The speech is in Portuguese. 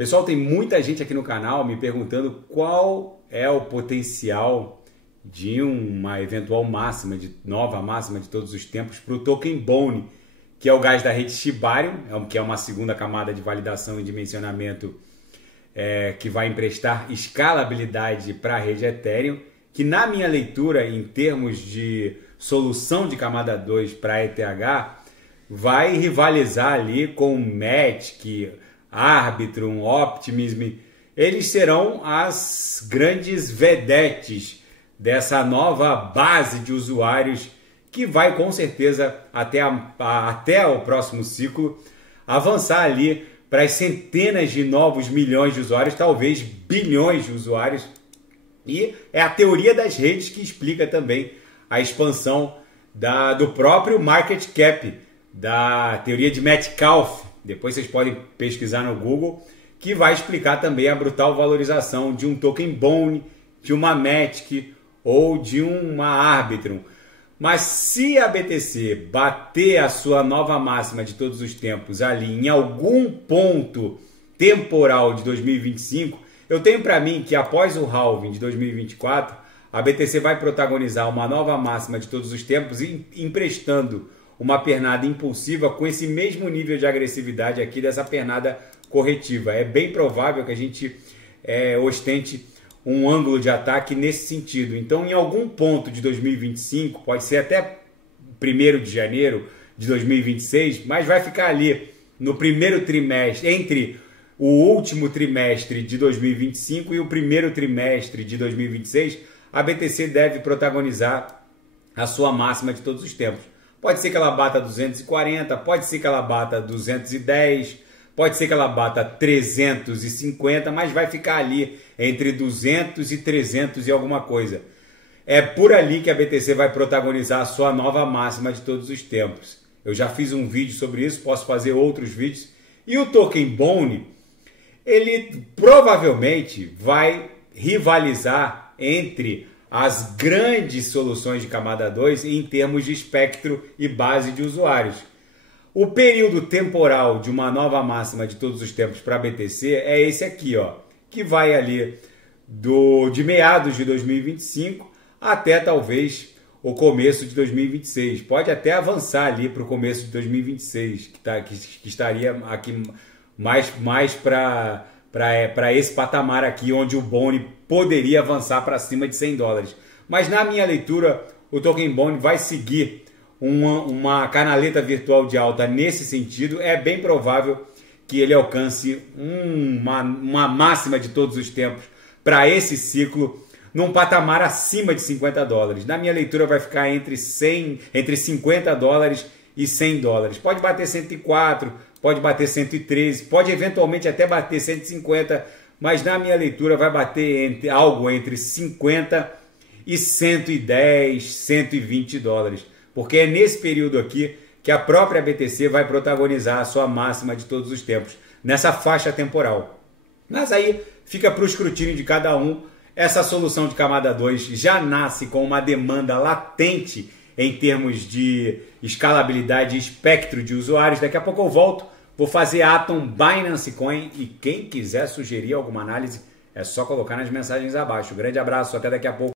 Pessoal, tem muita gente aqui no canal me perguntando qual é o potencial de uma eventual nova máxima de todos os tempos para o token Bone, que é o gás da rede Shibarium, que é uma segunda camada de validação e dimensionamento que vai emprestar escalabilidade para a rede Ethereum, que na minha leitura, em termos de solução de camada 2 para ETH, vai rivalizar ali com Matic, Arbitrum, Optimism. Eles serão as grandes vedetes dessa nova base de usuários que vai com certeza até o próximo ciclo avançar ali para as centenas de novos milhões de usuários, talvez bilhões de usuários. E é a teoria das redes que explica também a expansão do próprio market cap, da teoria de Metcalfe. Depois vocês podem pesquisar no Google, que vai explicar também a brutal valorização de um token Bone, de uma Matic ou de uma Arbitrum. Mas se a BTC bater a sua nova máxima de todos os tempos ali em algum ponto temporal de 2025, eu tenho para mim que após o halving de 2024, a BTC vai protagonizar uma nova máxima de todos os tempos, emprestando uma pernada impulsiva com esse mesmo nível de agressividade aqui dessa pernada corretiva. É bem provável que a gente ostente um ângulo de ataque nesse sentido. Então, em algum ponto de 2025, pode ser até 1º de janeiro de 2026, mas vai ficar ali no primeiro trimestre, entre o último trimestre de 2025 e o primeiro trimestre de 2026, a BTC deve protagonizar a sua máxima de todos os tempos. Pode ser que ela bata 240, pode ser que ela bata 210, pode ser que ela bata 350, mas vai ficar ali entre 200 e 300 e alguma coisa. É por ali que a BTC vai protagonizar a sua nova máxima de todos os tempos. Eu já fiz um vídeo sobre isso, posso fazer outros vídeos. E o token Bone, ele provavelmente vai rivalizar entre as grandes soluções de camada 2 em termos de espectro e base de usuários. O período temporal de uma nova máxima de todos os tempos para a BTC é esse aqui, ó, que vai ali de meados de 2025 até talvez o começo de 2026. Pode até avançar ali para o começo de 2026, que estaria aqui mais para esse patamar aqui, onde o Bone poderia avançar para cima de $100. Mas na minha leitura, o token Bone vai seguir uma canaleta virtual de alta nesse sentido. É bem provável que ele alcance uma máxima de todos os tempos para esse ciclo, num patamar acima de $50. Na minha leitura vai ficar entre $50 e $100. Pode bater 104, pode bater 113, pode eventualmente até bater 150, mas na minha leitura vai bater algo entre 50 e 110, $120, porque é nesse período aqui que a própria BTC vai protagonizar a sua máxima de todos os tempos, nessa faixa temporal. Mas aí fica para o escrutínio de cada um. Essa solução de camada 2 já nasce com uma demanda latente em termos de escalabilidade e espectro de usuários. Daqui a pouco eu volto, vou fazer Atom, Binance Coin, e quem quiser sugerir alguma análise é só colocar nas mensagens abaixo. Grande abraço, até daqui a pouco.